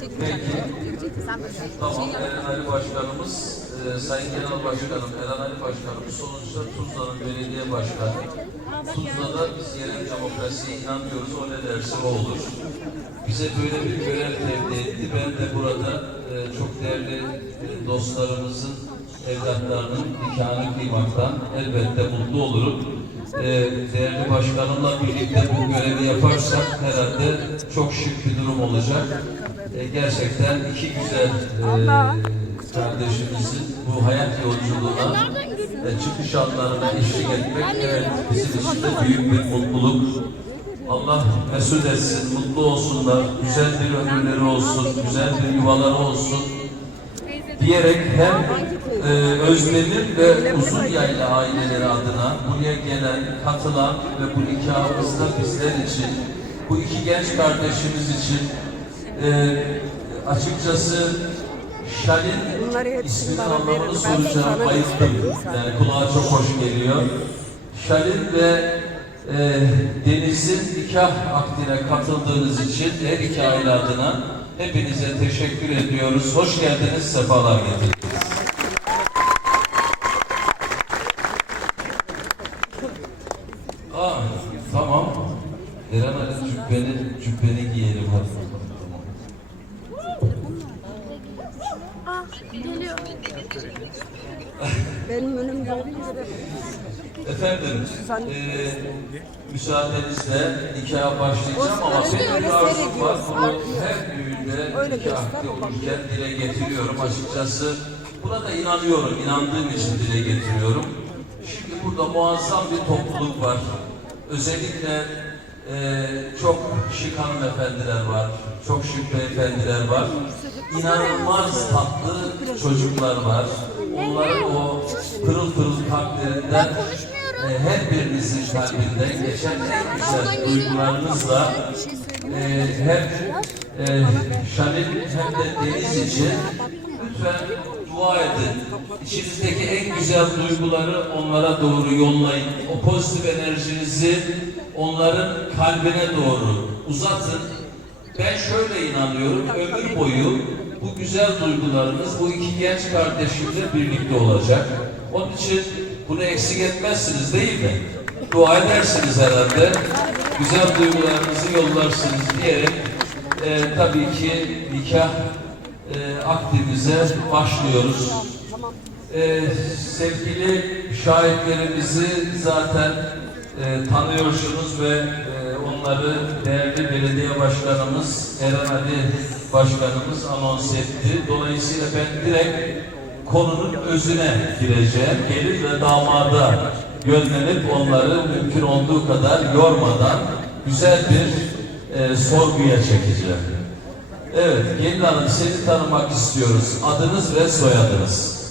Peki. Tamam, Eren Ali Başkanımız, e, Sayın Genel Başkanım, Eren Ali Başkanımız, sonuçta Tuzla'nın belediye başkanı. Tuzla'da biz yerel demokrasiye inanmıyoruz, o ne derse o olur. Bize böyle bir görev tevdi etti. Ben de burada e, çok değerli e, dostlarımızın, evlatlarının nikahını kıymaktan elbette mutlu olurum. E, değerli başkanımla birlikte bu görevi yaparsak herhalde çok şık bir durum olacak. E, gerçekten iki güzel e, kardeşimizin bu hayat yolculuğuna e, çıkış anlarına eşlik etmek evet, bizim için de büyük bir mutluluk. Allah mesut etsin, mutlu olsunlar, güzel bir ömürleri olsun, güzel bir yuvaları olsun diyerek hem e, Özlem'in ve Uzun Yayla aileleri adına buraya gelen, katılan ve bu nikahımızda bizler için, bu iki genç kardeşimiz için e, açıkçası Şal'in isminin anlamını soracağım, sana. Yani kulağa çok hoş geliyor. Şalin ve e, Deniz'in nikah akdine katıldığınız için her iki aile adına hepinize teşekkür ediyoruz. Hoş geldiniz, sefalar getirdiniz. Aa, tamam. Eren Ali cübbeni, cübbeni giyelim. Hadi. Tamam. Geliyor. Benim da Efendim, eee müsaadenizle nikaha başlayacağım ama benim arzum var. Bunu her düğünde Öyle nikah göster, akdi o olurken dile getiriyorum açıkçası. Buna da inanıyorum, inandığım için dile getiriyorum. Şimdi burada muazzam bir topluluk var. Özellikle eee, çok şık hanımefendiler var, çok şık beyefendiler var. İnanılmaz tatlı çocuklar var. Onların o pırıl pırıl kalplerinden e, her birinizin kalbinden geçen en güzel duygularınızla e, hem e, Şanil hem de Deniz için lütfen dua edin. İçinizdeki en güzel duyguları onlara doğru yollayın. O pozitif enerjinizi onların kalbine doğru uzatın. Ben şöyle inanıyorum, ömür boyu bu güzel duygularınız bu iki genç kardeşimle birlikte olacak. Onun için bunu eksik etmezsiniz değil mi? Dua edersiniz herhalde. Güzel duygularınızı yollarsınız diyerek e, tabii ki nikah e, akdimize başlıyoruz. Ee, sevgili şahitlerimizi zaten e, tanıyorsunuz ve e, onları değerli belediye başkanımız Eren Ali başkanımız anons etti. Dolayısıyla ben direkt konunun özüne gireceğim. Gelin ve damada yönlenip onları mümkün olduğu kadar yormadan güzel bir e, sorguya çekeceğim. Evet, gelin hanım seni tanımak istiyoruz. Adınız ve soyadınız.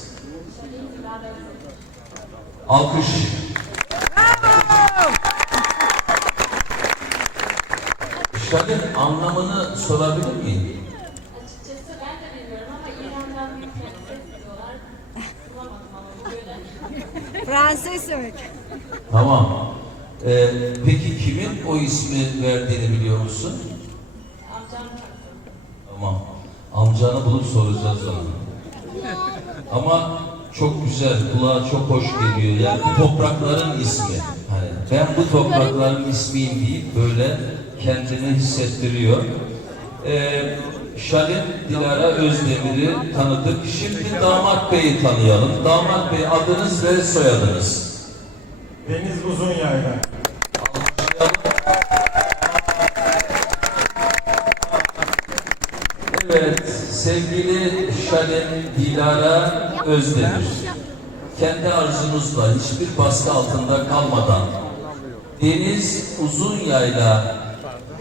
Alkış. Şadın anlamını sorabilir miyim? Açıkçası ben de bilmiyorum ama İran'dan bir prenses diyorlar. Bulamadım ama böyle. Fransız demek. Tamam. Ee, peki kimin o ismi verdiğini biliyor musun? Amcam. Tamam. Amcanı bulup soracağız ona. Ama çok güzel, kulağa çok hoş geliyor. Yani bu toprakların ismi. Hani ben bu toprakların ismiyim deyip böyle kendini hissettiriyor. Ee, Şalin Dilara Özdemir'i tanıdık. Şimdi Damat Bey'i tanıyalım. Damat Bey adınız ve soyadınız. Deniz uzun yayla. Evet, sevgili Şalin Dilara Özdemir. Kendi arzunuzla hiçbir baskı altında kalmadan Deniz Uzun Yayla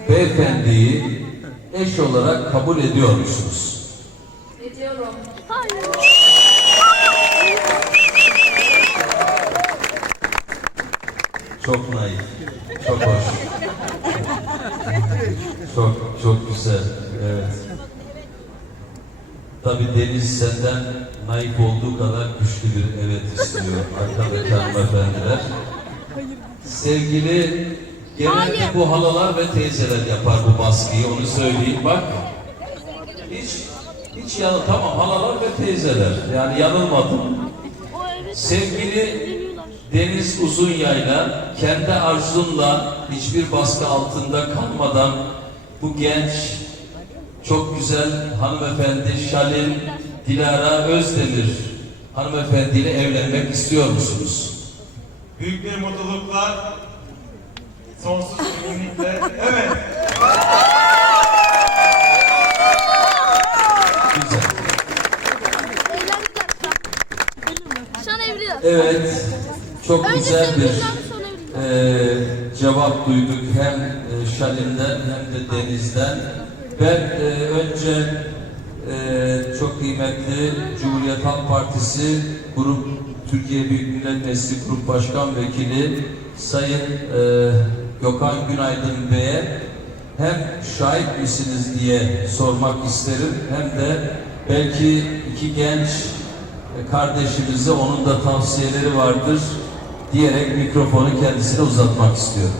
beyefendiyi eş olarak kabul ediyor musunuz? Ediyorum. Çok naif, çok hoş. Çok, çok güzel, evet. Tabii Deniz senden naif olduğu kadar güçlü bir evet istiyor arkadaki hanımefendiler. Sevgili genelde bu halalar ve teyzeler yapar bu baskıyı onu söyleyeyim bak. Hiç hiç yanıl tamam halalar ve teyzeler. Yani yanılmadım. Sevgili Deniz Uzunyayla kendi arzunla hiçbir baskı altında kalmadan bu genç çok güzel hanımefendi Şalin Dilara Özdemir hanımefendiyle evlenmek istiyor musunuz? Büyük bir mutlulukla, sonsuz zenginlikle, evet. Şu an. Evet, çok Önce güzel bir sonra evliler. e, cevap duyduk hem e, Şalin'den hem de Deniz'den. Ben e, önce e, çok kıymetli Cumhuriyet Halk Partisi Grup Türkiye Büyük Millet Meclisi Grup Başkan Vekili Sayın e, Gökhan Günaydın Bey'e hem şahit misiniz diye sormak isterim hem de belki iki genç kardeşimize onun da tavsiyeleri vardır diyerek mikrofonu kendisine uzatmak istiyorum.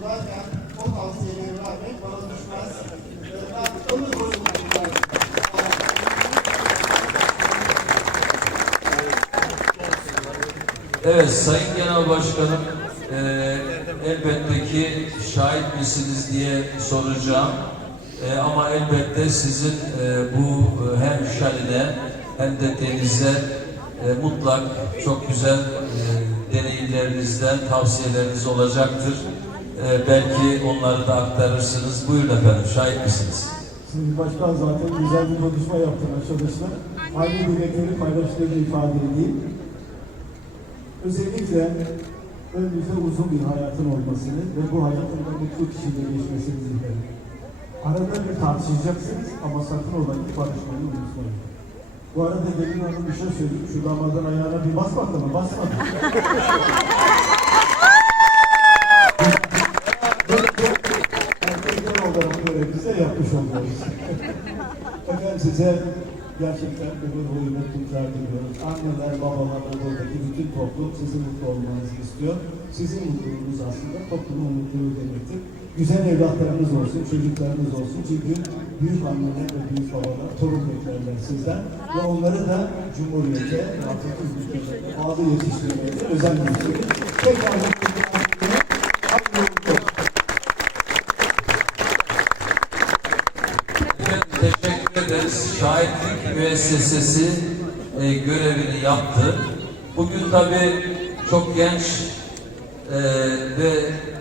Buradayken o tavsiyeleri vermek bana düşmez. E, ben onu sorumluyum. Evet Sayın Genel Başkanım e, elbette ki şahit misiniz diye soracağım. E, ama elbette sizin e, bu e, hem Şalin'e hem de Deniz'e e, mutlak çok güzel e, deneyimlerinizden tavsiyeleriniz olacaktır. E, belki onları da aktarırsınız. Buyurun efendim şahit misiniz? Sayın Başkan zaten güzel bir konuşma yaptı arkadaşlar. Aynı dilekleri paylaştığımı ifade edeyim. Özellikle önümüzde uzun bir hayatın olmasını ve bu hayatın da mutlu kişiyle geçmesini dilerim. Arada bir tartışacaksınız ama sakın ola ki barışmayı unutmayın. Bu arada Gelin Hanım bir şey söyleyeyim. Şu damadın ayağına bir bas bakalım. Basmadı. Erkekler olarak görevimizi yapmış oluyoruz. Efendim size gerçekten ömür boyu mutluluklar diliyoruz. Anneler, babalar, ve buradaki bütün toplum sizin mutlu olmanızı istiyor. Sizin mutluluğunuz aslında toplumun mutluluğu demektir. Güzel evlatlarınız olsun, çocuklarınız olsun. Çünkü büyük anneler ve büyük babalar torun beklerler sizden. Ve onları da Cumhuriyete, Atatürk ülkelerine bağlı yetiştirmeye özen gösterin. Tekrar mutluluklar diliyorum. Hayırlı uğurlu olsun. Evet, ederiz. Şahitlik müessesesi e, görevini yaptı. Bugün tabii çok genç e, ve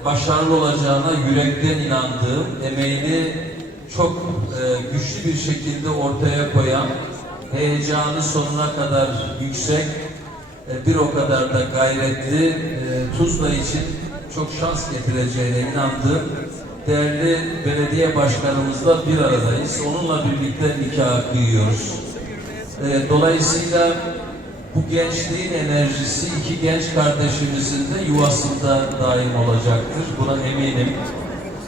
başarılı olacağına yürekten inandığım, emeğini çok e, güçlü bir şekilde ortaya koyan, heyecanı sonuna kadar yüksek, e, bir o kadar da gayretli e, Tuzla için çok şans getireceğine inandığım değerli belediye başkanımızla bir aradayız. Onunla birlikte nikah kıyıyoruz. E, dolayısıyla bu gençliğin enerjisi iki genç kardeşimizin de yuvasında daim olacaktır. Buna eminim.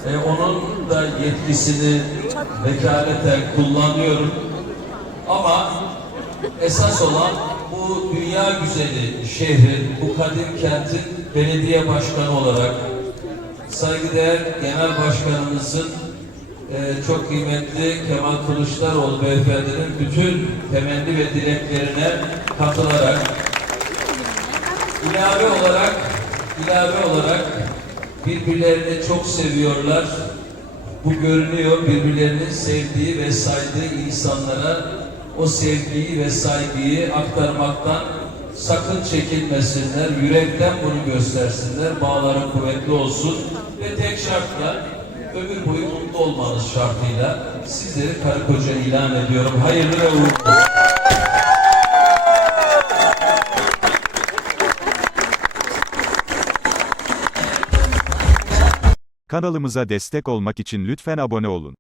E, onun da yetkisini vekaleten kullanıyorum. Ama esas olan bu dünya güzeli şehrin, bu kadim kentin belediye başkanı olarak saygıdeğer genel başkanımızın e, çok kıymetli Kemal Kılıçdaroğlu beyefendinin bütün temenni ve dileklerine katılarak ilave olarak ilave olarak birbirlerini çok seviyorlar. Bu görünüyor birbirlerinin sevdiği ve saydığı insanlara o sevgiyi ve saygıyı aktarmaktan sakın çekinmesinler. Yürekten bunu göstersinler. Bağları kuvvetli olsun ve tek şartla ömür boyu mutlu olmanız şartıyla sizleri karı koca ilan ediyorum. Hayırlı ve uğurlu. Kanalımıza destek olmak için lütfen abone olun.